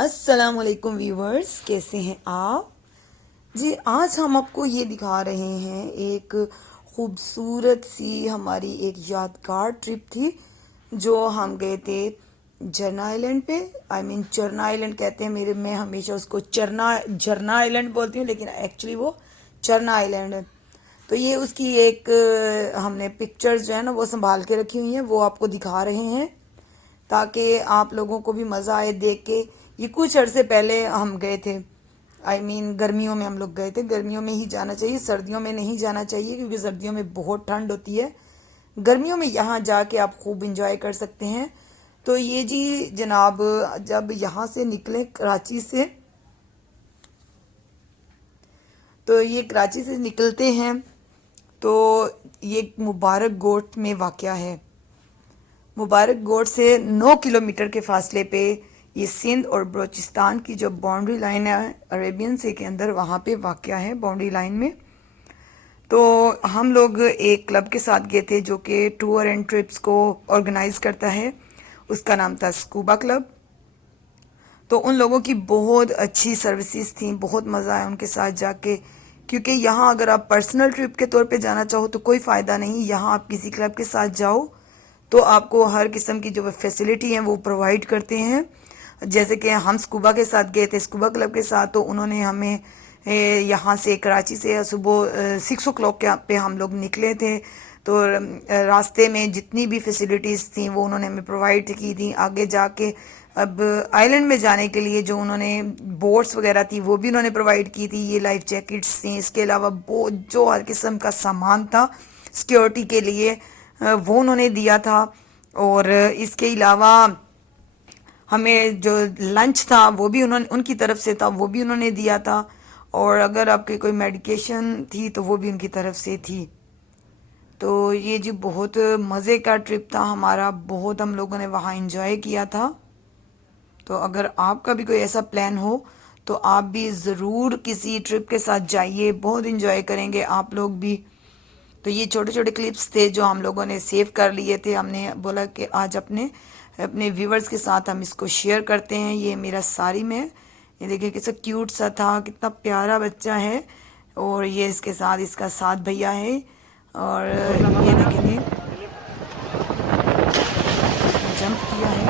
अस्सलाम वालेकुम व्यूवर्स, कैसे हैं आप जी। आज हम आपको ये दिखा रहे हैं एक खूबसूरत सी हमारी एक यादगार ट्रिप थी जो हम गए थे झरना आइलैंड पे। चरना आइलैंड कहते हैं मेरे, मैं हमेशा उसको चरना झरना आइलैंड बोलती हूँ, लेकिन एक्चुअली वो चरना आइलैंड है। तो ये उसकी एक हमने पिक्चर्स जो है ना वो संभाल के रखी हुई हैं, वो आपको दिखा रहे हैं ताकि आप लोगों को भी मज़ा आए देख के। ये कुछ अरसे पहले हम गए थे, गर्मियों में हम लोग गए थे। गर्मियों में ही जाना चाहिए, सर्दियों में नहीं जाना चाहिए क्योंकि सर्दियों में बहुत ठंड होती है। गर्मियों में यहाँ जाके आप खूब इंजॉय कर सकते हैं। तो ये जी जनाब, जब यहाँ से निकले कराची से, तो ये कराची से निकलते हैं तो ये मुबारक गोट में वाक़या है। मुबारक गोट से 9 किलोमीटर के फासले पे ये सिंध और बलूचिस्तान की जो बाउंड्री लाइन है अरेबियन सी के अंदर, वहाँ पे वाक़या है बाउंड्री लाइन में। तो हम लोग एक क्लब के साथ गए थे जो कि टूर एंड ट्रिप्स को ऑर्गेनाइज करता है, उसका नाम था स्कूबा क्लब। तो उन लोगों की बहुत अच्छी सर्विसेज थी, बहुत मज़ा आया उनके साथ जाके। क्योंकि यहाँ अगर आप पर्सनल ट्रिप के तौर पे जाना चाहो तो कोई फ़ायदा नहीं, यहाँ आप किसी क्लब के साथ जाओ तो आपको हर किस्म की जो फैसिलिटी है वो प्रोवाइड करते हैं। जैसे कि हम स्कूबा के साथ गए थे, स्कूबा क्लब के साथ, तो उन्होंने हमें यहाँ से कराची से सुबह 6 o'clock पे हम लोग निकले थे। तो रास्ते में जितनी भी फैसिलिटीज़ थी वो उन्होंने हमें प्रोवाइड की थी। आगे जाके अब आइलैंड में जाने के लिए जो उन्होंने बोट्स वगैरह थी वो भी उन्होंने प्रोवाइड की थी। ये लाइफ जैकेट्स थी, इसके अलावा बहुत जो हर किस्म का सामान था सिक्योरिटी के लिए वो उन्होंने दिया था। और इसके अलावा हमें जो लंच था वो भी उन्होंने, उनकी तरफ से था, वो भी उन्होंने दिया था। और अगर आपकी कोई मेडिकेशन थी तो वो भी उनकी तरफ से थी। तो ये जी बहुत मज़े का ट्रिप था हमारा, बहुत हम लोगों ने वहाँ एंजॉय किया था। तो अगर आपका भी कोई ऐसा प्लान हो तो आप भी ज़रूर किसी ट्रिप के साथ जाइए, बहुत एंजॉय करेंगे आप लोग भी। तो ये छोटे छोटे क्लिप्स थे जो हम लोगों ने सेव कर लिए थे। हमने बोला कि आज अपने अपने व्यूवर्स के साथ हम इसको शेयर करते हैं। ये मेरा सारिम है, ये देखिए कितना क्यूट सा था, कितना प्यारा बच्चा है। और ये इसके साथ इसका साथ भैया है। और ये देखेंगे इसने जंप किया है।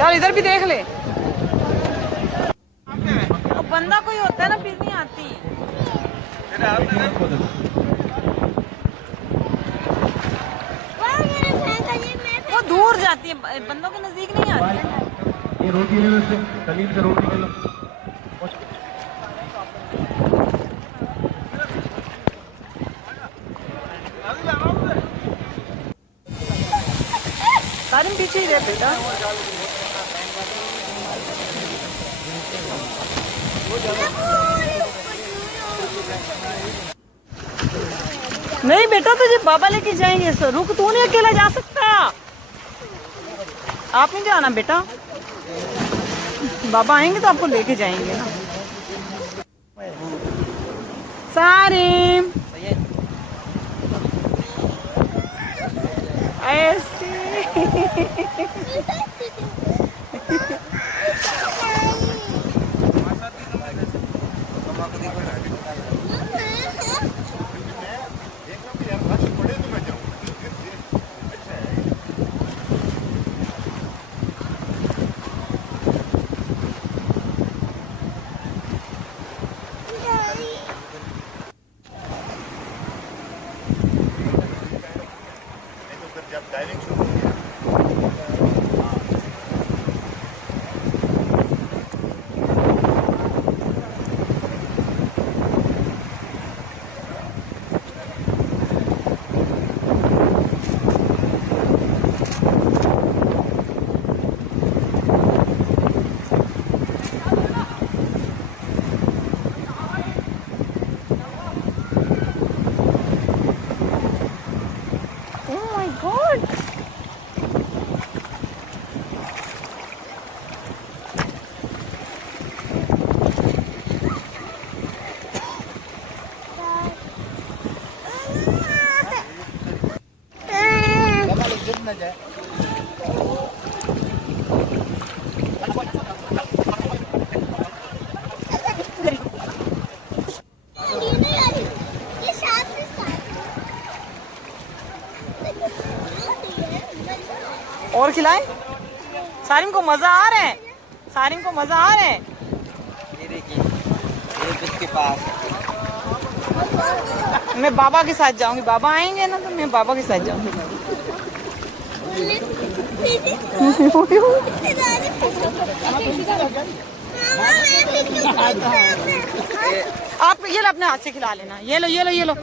यार इधर भी देख ले। वो बंदा कोई होता है ना, फिर नहीं आती। वो दूर जाती है, बंदों के नजदीक नहीं आती। ये रोटी ले लो, इससे कलील से रोटी ले लो। सारिम पीछे ही रह बेटा। नहीं बेटा, तुझे बाबा लेके जाएंगे, सो रुक, तू नहीं अकेला जा सकता। आप नहीं जाना बेटा, बाबा आएंगे तो आपको लेके जाएंगे ना। सारिम ऐसे जब डाइविंग शुरू होगी खिलाएं? सारिम को मजा आ रहा है, सारिम को मजा आ रहा है। ये देखिए, ये किसके पास है? मैं बाबा के साथ जाऊंगी, बाबा आएंगे ना तो मैं बाबा के साथ जाऊंगी। आप ये लो, अपने हाथ से खिला लेना। ये लो, ये लो, ये लो।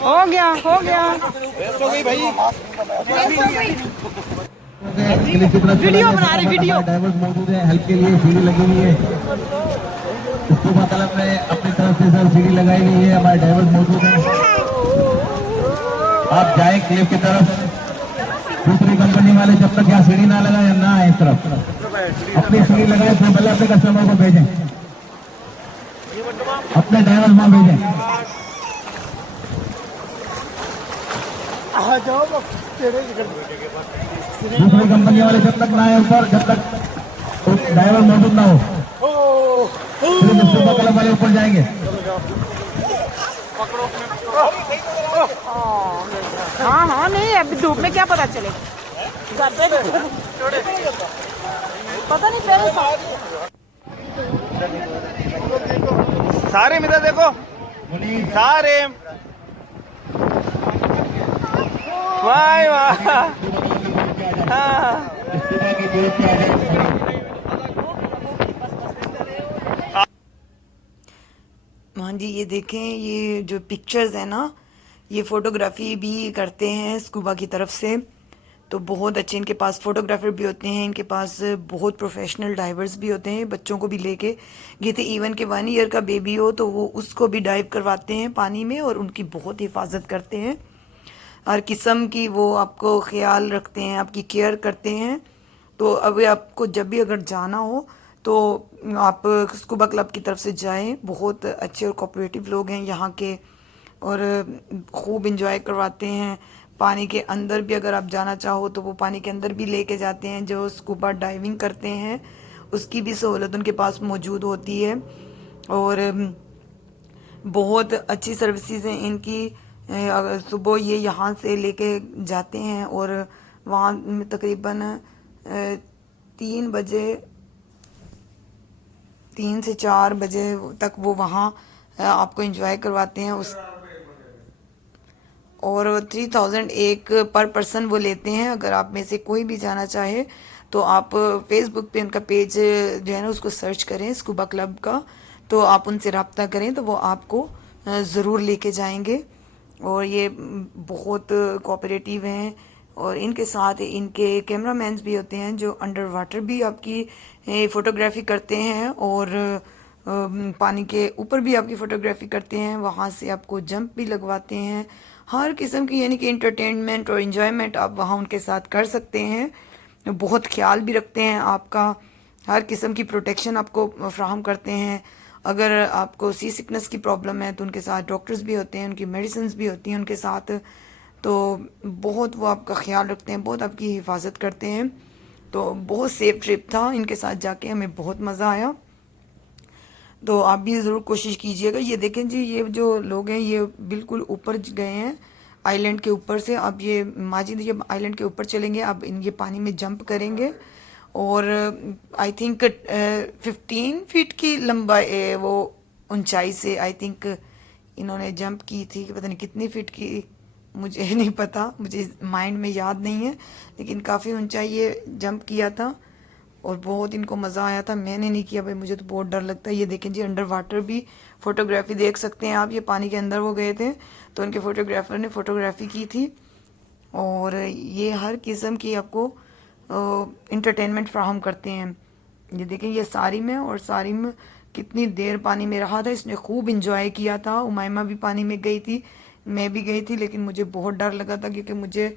हो गया, हो गया। वीडियो बना रही, वीडियो। ड्राइवर्स मौजूद है, हेल्प के लिए सीढ़ी लगी हुई है। स्कूबा क्लब ने अपनी तरफ से सर सीढ़ी लगाई हुई है, हमारे ड्राइवर्स मौजूद हैं। आप जाए क्लिफ की तरफ, दूसरी कंपनी वाले जब तक यहाँ सीढ़ी ना लगाए ना आए इस तरफ, अपनी सीढ़ी लगाए तो पहले अपने कस्टमर को भेजें, अपने ड्राइवर्स वहां भेजें। दूसरी कंपनी वाले जब तक ना आए ऊपर, जब तक ड्राइवर मौजूद ना हो, फिर स्कूबा क्लब वाले ऊपर जाएंगे। हाँ हाँ, नहीं अभी धूप में क्या पता चलेगा, पता नहीं पहले सारे इधर देखो, सारे वाह वाह। हाँ। हाँ जी, ये देखें, ये जो पिक्चर्स है ना, ये फ़ोटोग्राफी भी करते हैं स्कूबा की तरफ से। तो बहुत अच्छे इनके पास फ़ोटोग्राफर भी होते हैं, इनके पास बहुत प्रोफेशनल डाइवर्स भी होते हैं। बच्चों को भी लेके गए थे, इवन के 1 ईयर का बेबी हो तो वो उसको भी डाइव करवाते हैं पानी में और उनकी बहुत हिफाजत करते हैं। हर किस्म की वो आपको ख्याल रखते हैं, आपकी केयर करते हैं। तो अभी आपको जब भी अगर जाना हो तो आप स्कूबा क्लब की तरफ से जाएं। बहुत अच्छे और कोऑपरेटिव लोग हैं यहाँ के और खूब इंजॉय करवाते हैं। पानी के अंदर भी अगर आप जाना चाहो तो वो पानी के अंदर भी लेके जाते हैं। जो स्कूबा डाइविंग करते हैं उसकी भी सहूलत उनके पास मौजूद होती है और बहुत अच्छी सर्विसेज हैं इनकी। सुबह ये यहाँ से लेके जाते हैं और वहाँ तकरीबन 3 से 4 बजे तक वो वहाँ आपको एंजॉय करवाते हैं उस और 3001 पर पर्सन वो लेते हैं। अगर आप में से कोई भी जाना चाहे तो आप फेसबुक पे उनका पेज जो है ना उसको सर्च करें स्कूबा क्लब का, तो आप उनसे रब्ता करें तो वो आपको ज़रूर लेके जाएंगे। और ये बहुत कोऑपरेटिव हैं और इनके साथ इनके कैमरामैन्स भी होते हैं जो अंडर वाटर भी आपकी फ़ोटोग्राफी करते हैं और पानी के ऊपर भी आपकी फ़ोटोग्राफी करते हैं। वहाँ से आपको जंप भी लगवाते हैं। हर किस्म की यानी कि इंटरटेनमेंट और इन्जॉयमेंट आप वहाँ उनके साथ कर सकते हैं। बहुत ख्याल भी रखते हैं आपका, हर किस्म की प्रोटेक्शन आपको फ्राहम करते हैं। अगर आपको सी सिकनेस की प्रॉब्लम है तो उनके साथ डॉक्टर्स भी होते हैं, उनकी मेडिसिन भी होती हैं उनके साथ। तो बहुत वो आपका ख्याल रखते हैं, बहुत आपकी हिफाजत करते हैं। तो बहुत सेफ ट्रिप था, इनके साथ जाके हमें बहुत मज़ा आया। तो आप भी ज़रूर कोशिश कीजिएगा। ये देखें जी, ये जो लोग हैं ये बिल्कुल ऊपर गए हैं आइलैंड के ऊपर से। अब ये माजिद ये आइलैंड के ऊपर चलेंगे, अब ये पानी में जंप करेंगे और आई थिंक 15 फीट की लंबाई वो ऊंचाई से आई थिंक इन्होंने जंप की थी। पता नहीं कितनी फीट की, मुझे नहीं पता, मुझे माइंड में याद नहीं है, लेकिन काफ़ी ऊंचाई ये जंप किया था और बहुत इनको मज़ा आया था। मैंने नहीं किया भाई, मुझे तो बहुत डर लगता है। ये देखें जी, अंडर वाटर भी फ़ोटोग्राफी देख सकते हैं आप। ये पानी के अंदर वो गए थे तो उनके फ़ोटोग्राफर ने फ़ोटोग्राफी की थी और ये हर किस्म की आपको इंटरटेनमेंट फ्राहम करते हैं। ये देखें, ये सारिम है और सारिम कितनी देर पानी में रहा था, इसने खूब इंजॉय किया था। उमायमा भी पानी में गई थी, मैं भी गई थी, लेकिन मुझे बहुत डर लगा था क्योंकि मुझे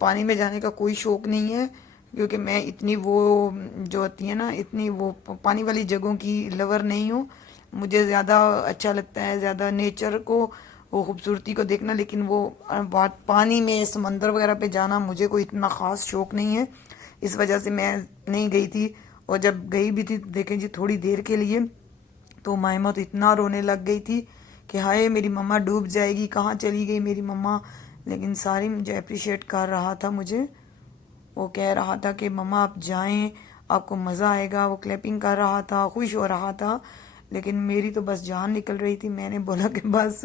पानी में जाने का कोई शौक़ नहीं है। क्योंकि मैं इतनी वो जो होती है ना, इतनी वो पानी वाली जगहों की लवर नहीं हूँ। मुझे ज़्यादा अच्छा लगता है ज़्यादा नेचर को, वो खूबसूरती को देखना, लेकिन वो पानी में समंदर वगैरह पे जाना मुझे कोई इतना ख़ास शौक़ नहीं है। इस वजह से मैं नहीं गई थी। और जब गई भी थी देखें जी थोड़ी देर के लिए, तो मायमा तो इतना रोने लग गई थी कि हाय मेरी मम्मा डूब जाएगी, कहाँ चली गई मेरी मम्मा। लेकिन सारिम मुझे अप्रिशिएट कर रहा था मुझे, वो कह रहा था कि मम्मा आप जाएं, आपको मज़ा आएगा। वो क्लैपिंग कर रहा था, खुश हो रहा था। लेकिन मेरी तो बस जान निकल रही थी। मैंने बोला कि बस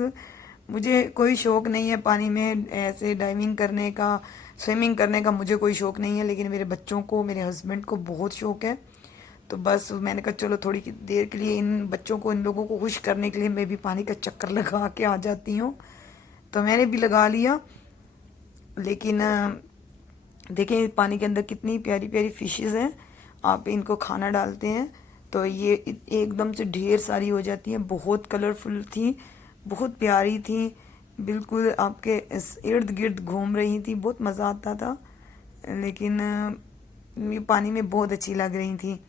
मुझे कोई शौक़ नहीं है पानी में ऐसे डाइविंग करने का, स्विमिंग करने का मुझे कोई शौक़ नहीं है, लेकिन मेरे बच्चों को, मेरे हस्बैंड को बहुत शौक़ है। तो बस मैंने कहा चलो थोड़ी देर के लिए इन बच्चों को, इन लोगों को खुश करने के लिए मैं भी पानी का चक्कर लगा के आ जाती हूँ। तो मैंने भी लगा लिया। लेकिन देखें पानी के अंदर कितनी प्यारी प्यारी फिशेस हैं। आप इनको खाना डालते हैं तो ये एकदम से ढेर सारी हो जाती हैं। बहुत कलरफुल थी, बहुत प्यारी थी, बिल्कुल आपके इर्द गिर्द घूम रही थी, बहुत मज़ा आता था। लेकिन ये पानी में बहुत अच्छी लग रही थी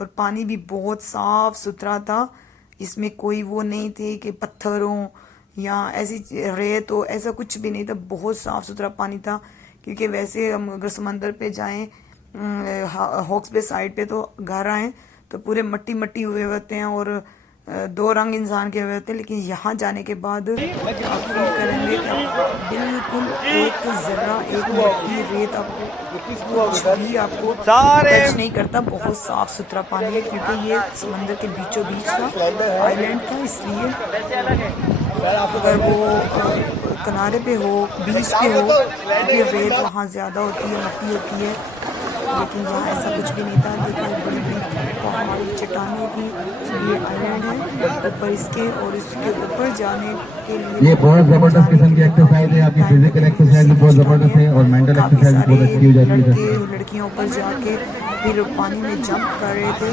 और पानी भी बहुत साफ़ सुथरा था। इसमें कोई वो नहीं थे कि पत्थरों या ऐसी रेत हो, ऐसा कुछ भी नहीं था। बहुत साफ़ सुथरा पानी था। क्योंकि वैसे हम अगर समंदर पे जाएं, हॉक्स बे साइड पे तो घर आएँ तो पूरे मट्टी मट्टी हुए होते हैं और दो रंग इंसान के हुए होते हैं। लेकिन यहाँ जाने के बाद आप फील करेंगे कि आप बिल्कुल एक ज़र्रा, एक मिट्टी, रेत आपको कुछ भी आपको टच नहीं करता। बहुत साफ़ सुथरा पानी है क्योंकि ये समंदर के बीचों बीच था, आइलैंड था। इसलिए अगर वो किनारे पे हो, बीच पे हो, तो फिर रेत वहाँ ज़्यादा होती है, मट्टी होती है। लेकिन यहाँ ऐसा कुछ भी नहीं था। देखिए बड़ी बड़ी पहाड़ी चट्टानें थी। ये आइलैंड है ऊपर इसके, और इसके ऊपर जाने के लिए, ये बहुत जबरदस्त किस्म की एक्सरसाइज है। आपकी फिजिकल एक्सरसाइज भी बहुत जबरदस्त है और मेंटल काफ़ी एक्सरसाइज भी सारे बहुत अच्छी हो जाती है। लड़के लड़कियाँ ऊपर जाके फिर पानी में जंप कर रहे थे।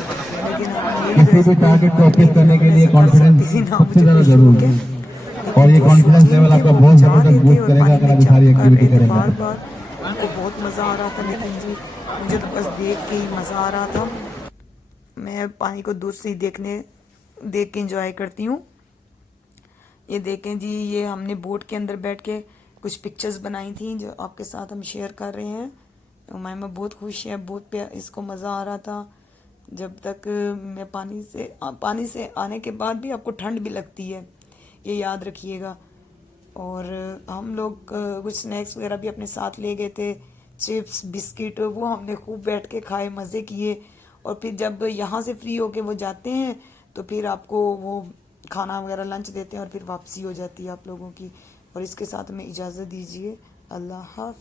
लेकिन मेरी किसी भी टारगेट को अचीव करने के लिए कॉन्फिडेंस सबसे ज़्यादा जरूरी है और ये कॉन्फिडेंस लेवल आपका बहुत जबरदस्त बूस्ट करेगा अगर आप सारी एक्टिविटी करेंगे। बार बार उनको बहुत मज़ा आ रहा था। लेकिन जी मुझे तो बस देख के ही मज़ा आ रहा था। मैं पानी को दूर से ही देख के एंजॉय करती हूँ। ये देखें जी, ये हमने बोट के अंदर बैठ के कुछ पिक्चर्स बनाई थी जो आपके साथ हम शेयर कर रहे हैं। उमैमा बहुत खुश है, बहुत इसको मज़ा आ रहा था। जब तक मैं पानी से आने के बाद भी आपको ठंड भी लगती है, ये याद रखिएगा। और हम लोग कुछ स्नैक्स वगैरह भी अपने साथ ले गए थे, चिप्स, बिस्किट, वो हमने खूब बैठ के खाए, मज़े किए। और फिर जब यहाँ से फ्री होके वो जाते हैं तो फिर आपको वो खाना वगैरह लंच देते हैं और फिर वापसी हो जाती है आप लोगों की। और इसके साथ हमें इजाज़त दीजिए। अल्लाह हाफ़िज़।